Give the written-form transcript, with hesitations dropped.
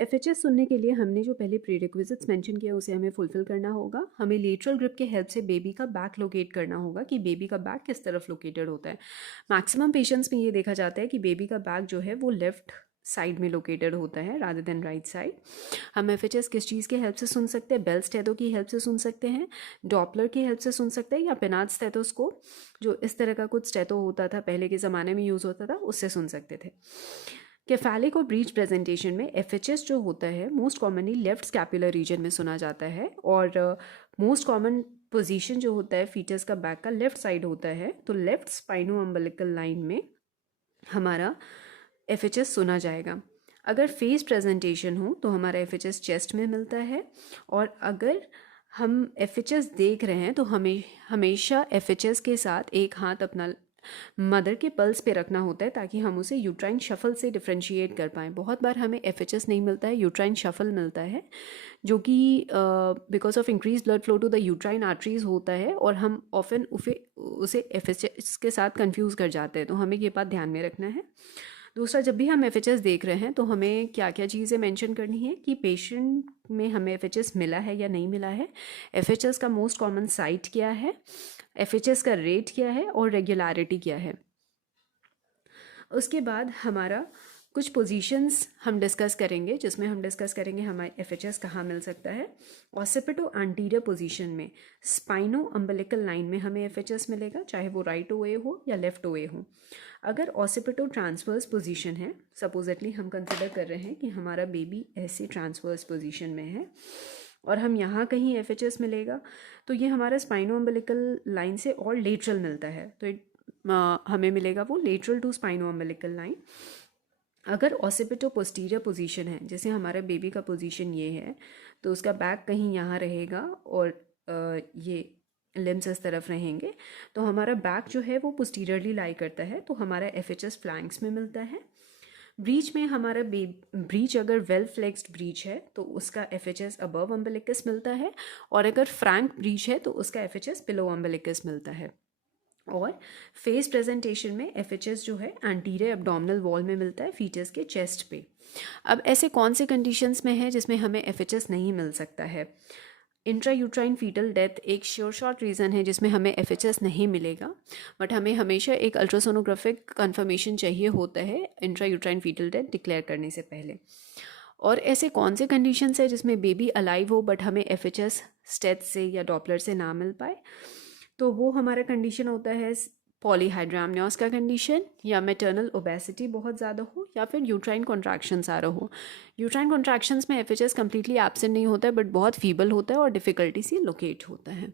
एफएचएस सुनने के लिए हमने जो पहले प्रीरिक्विजिट्स मेंशन किया उसे हमें फुलफिल करना होगा। हमें लेटरल ग्रिप के हेल्प से बेबी का बैक लोकेट करना होगा कि बेबी का बैक किस तरफ लोकेटेड होता है। मैक्सिमम पेशेंट्स में ये देखा जाता है कि बेबी का बैक जो है वो लेफ्ट साइड में लोकेटेड होता है रादर देन राइट साइड। हम एफएचएस किस चीज़ की हेल्प से सुन सकते हैं? बेल स्टेथो की हेल्प से सुन सकते हैं, डॉपलर की हेल्प से सुन सकते हैं, या पेनाड स्टेथोस्कोप जो इस तरह का कुछ स्टेथो होता था पहले के ज़माने में यूज़ होता था उससे सुन सकते थे। केफालिक और ब्रीच प्रेजेंटेशन में एफएचएस जो होता है most commonly left scapular region में सुना जाता है, और मोस्ट कॉमन पोजीशन जो होता है फीटस का बैक का लेफ्ट साइड होता है। तो लेफ्ट स्पाइनो अम्बिलिकल लाइन में हमारा एफएचएस सुना जाएगा। अगर फेस प्रेजेंटेशन हो तो हमारा एफएचएस चेस्ट में मिलता है, और अगर हम एफएचएस देख रहे हैं तो हमेशा एफएचएस के साथ एक हाथ अपना मदर के पल्स पे रखना होता है ताकि हम उसे यूट्राइन शफल से डिफ्रेंशिएट कर पाएँ। बहुत बार हमें एफएचएस नहीं मिलता है, यूट्राइन शफल मिलता है, जो कि because of increase blood flow to the uterine arteries होता है, और हम ऑफन उसे एफएचएस के साथ कंफ्यूज कर जाते हैं। तो हमें ये बात ध्यान में रखना है। दूसरा, जब भी हम एफएचएस देख रहे हैं तो हमें क्या क्या चीज़ें मेंशन करनी है कि पेशेंट में हमें एफएचएस मिला है या नहीं मिला है, एफएचएस का मोस्ट कॉमन साइट क्या है, एफएचएस का रेट क्या है, और रेगुलरिटी क्या है। उसके बाद हमारा कुछ पोजीशंस हम डिस्कस करेंगे, जिसमें हम डिस्कस करेंगे हमारे एफएचएस कहाँ मिल सकता है। ऑसिपिटो एंटीरियर पोजीशन में स्पाइनो अम्बिलिकल लाइन में हमें एफएचएस मिलेगा, चाहे वो राइट ओए हो या लेफ्ट ओए हो। अगर ऑसिपिटो ट्रांसवर्स पोजीशन है, सपोजिटली हम कंसिडर कर रहे हैं कि हमारा बेबी ऐसे ट्रांसवर्स पोजीशन में है और हम यहाँ कहीं एफएचएस मिलेगा, तो ये हमारा स्पाइनो अम्बिलिकल लाइन से और लेटरल मिलता है, तो हमें मिलेगा वो lateral to spino umbilical line. अगर ऑसिपिटो पोस्टीरियर पोजीशन है, जैसे हमारा बेबी का पोजीशन ये है, तो उसका बैक कहीं यहाँ रहेगा और ये लिम्स इस तरफ रहेंगे, तो हमारा बैक जो है वो पोस्टीरियरली लाई करता है, तो हमारा एफएचएस फ्लैंक्स में मिलता है। ब्रीच में हमारा ब्रीच अगर वेल फ्लेक्स्ड ब्रीच है तो उसका एफएचएस अबव अम्बिलिकस मिलता है, और अगर फ्रैंक ब्रीच है तो उसका एफएचएस बिलो अम्बिलिकस मिलता है। और फेस प्रेजेंटेशन में एफएचएस जो है एंटीरियर एब्डोमिनल वॉल में मिलता है फीटस के चेस्ट पे। अब ऐसे कौन से कंडीशंस में है जिसमें हमें एफएचएस नहीं मिल सकता है? इंट्रा यूट्राइन फीटल डेथ एक श्योर शॉर्ट रीज़न है जिसमें हमें एफएचएस नहीं मिलेगा, बट हमें हमेशा एक अल्ट्रासोनोग्राफिक कंफर्मेशन चाहिए होता है intra uterine fetal death declare करने से पहले। और ऐसे कौन से कंडीशंस है जिसमें बेबी अलाइव हो बट हमें एफएचएस स्टेथ से या डॉपलर से ना मिल पाए? तो वो हमारा कंडीशन होता है पॉलीहाइड्रामनियोस का कंडीशन, या मैटरनल ओबेसिटी बहुत ज़्यादा हो, या फिर यूट्राइन कॉन्ट्रैक्शंस आ रहा हो। यूट्राइन कॉन्ट्रैक्शंस में एफएचएस कम्प्लीटली एब्सेंट नहीं होता है, बट बहुत फीबल होता है और डिफ़िकल्टी से लोकेट होता है।